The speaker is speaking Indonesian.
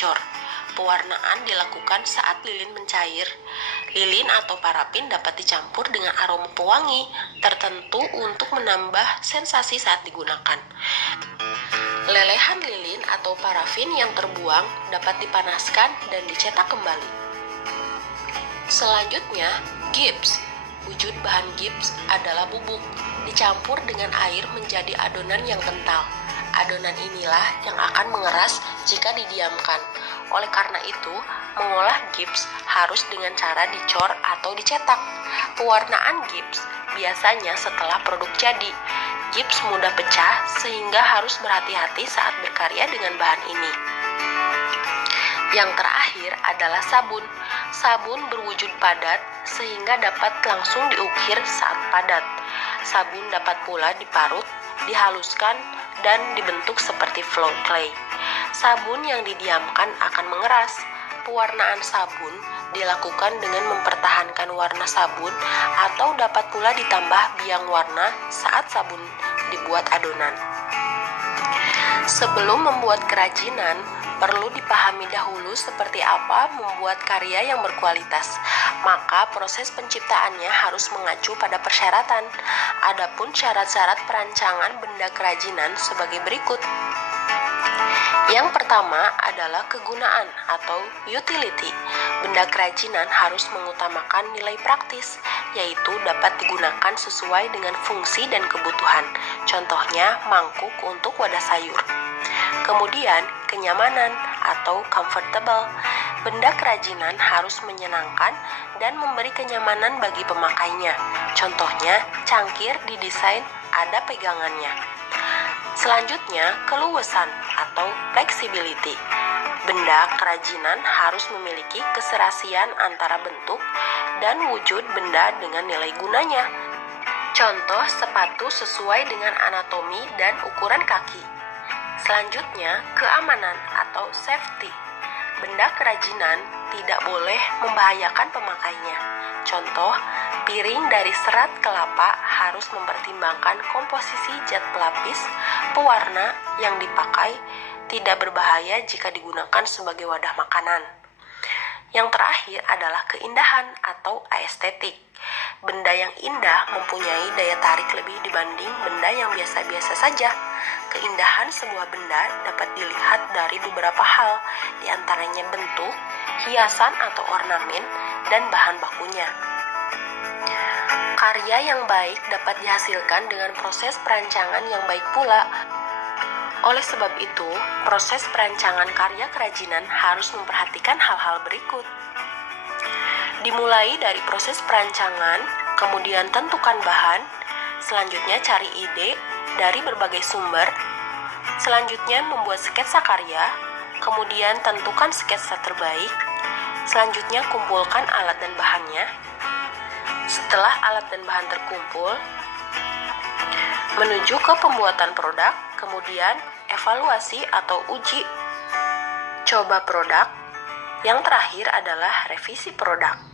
mencor. Pewarnaan dilakukan saat lilin mencair. Lilin atau parafin dapat dicampur dengan aroma pewangi tertentu untuk menambah sensasi saat digunakan. Lelehan lilin atau parafin yang terbuang dapat dipanaskan dan dicetak kembali. Selanjutnya, gips. Wujud bahan gips adalah bubuk, dicampur dengan air menjadi adonan yang kental. Adonan inilah yang akan mengeras jika didiamkan. Oleh karena itu, mengolah gips harus dengan cara dicor atau dicetak. Pewarnaan gips biasanya setelah produk jadi. Gips mudah pecah sehingga harus berhati-hati saat berkarya dengan bahan ini. Yang terakhir adalah sabun. Sabun berwujud padat sehingga dapat langsung diukir saat padat. Sabun dapat pula diparut, dihaluskan, dan dibentuk seperti floor clay. Sabun yang didiamkan akan mengeras. Pewarnaan sabun dilakukan dengan mempertahankan warna sabun atau dapat pula ditambah biang warna saat sabun dibuat adonan. Sebelum membuat kerajinan, perlu dipahami dahulu seperti apa membuat karya yang berkualitas. Maka proses penciptaannya harus mengacu pada persyaratan. Adapun syarat-syarat perancangan benda kerajinan sebagai berikut. Yang pertama adalah kegunaan atau utility. Benda kerajinan harus mengutamakan nilai praktis, yaitu dapat digunakan sesuai dengan fungsi dan kebutuhan. Contohnya, mangkuk untuk wadah sayur. Kemudian, kenyamanan atau comfortable. Benda kerajinan harus menyenangkan dan memberi kenyamanan bagi pemakainya. Contohnya, cangkir didesain ada pegangannya. Selanjutnya, keluasan atau flexibility. Benda kerajinan harus memiliki keserasian antara bentuk dan wujud benda dengan nilai gunanya. Contoh, sepatu sesuai dengan anatomi dan ukuran kaki. Selanjutnya, keamanan atau safety. Benda kerajinan tidak boleh membahayakan pemakainya. Contoh, piring dari serat kelapa harus mempertimbangkan komposisi zat pelapis, pewarna yang dipakai, tidak berbahaya jika digunakan sebagai wadah makanan. Yang terakhir adalah keindahan atau aesthetic. Benda yang indah mempunyai daya tarik lebih dibanding benda yang biasa-biasa saja. Keindahan sebuah benda dapat dilihat dari beberapa hal, diantaranya bentuk, hiasan atau ornamen, dan bahan bakunya. Karya yang baik dapat dihasilkan dengan proses perancangan yang baik pula. Oleh sebab itu, proses perancangan karya kerajinan harus memperhatikan hal-hal berikut. Dimulai dari proses perancangan, kemudian tentukan bahan, selanjutnya cari ide dari berbagai sumber, selanjutnya membuat sketsa karya, kemudian tentukan sketsa terbaik, selanjutnya kumpulkan alat dan bahannya. Setelah alat dan bahan terkumpul, menuju ke pembuatan produk, kemudian evaluasi atau uji coba produk. Yang terakhir adalah revisi produk.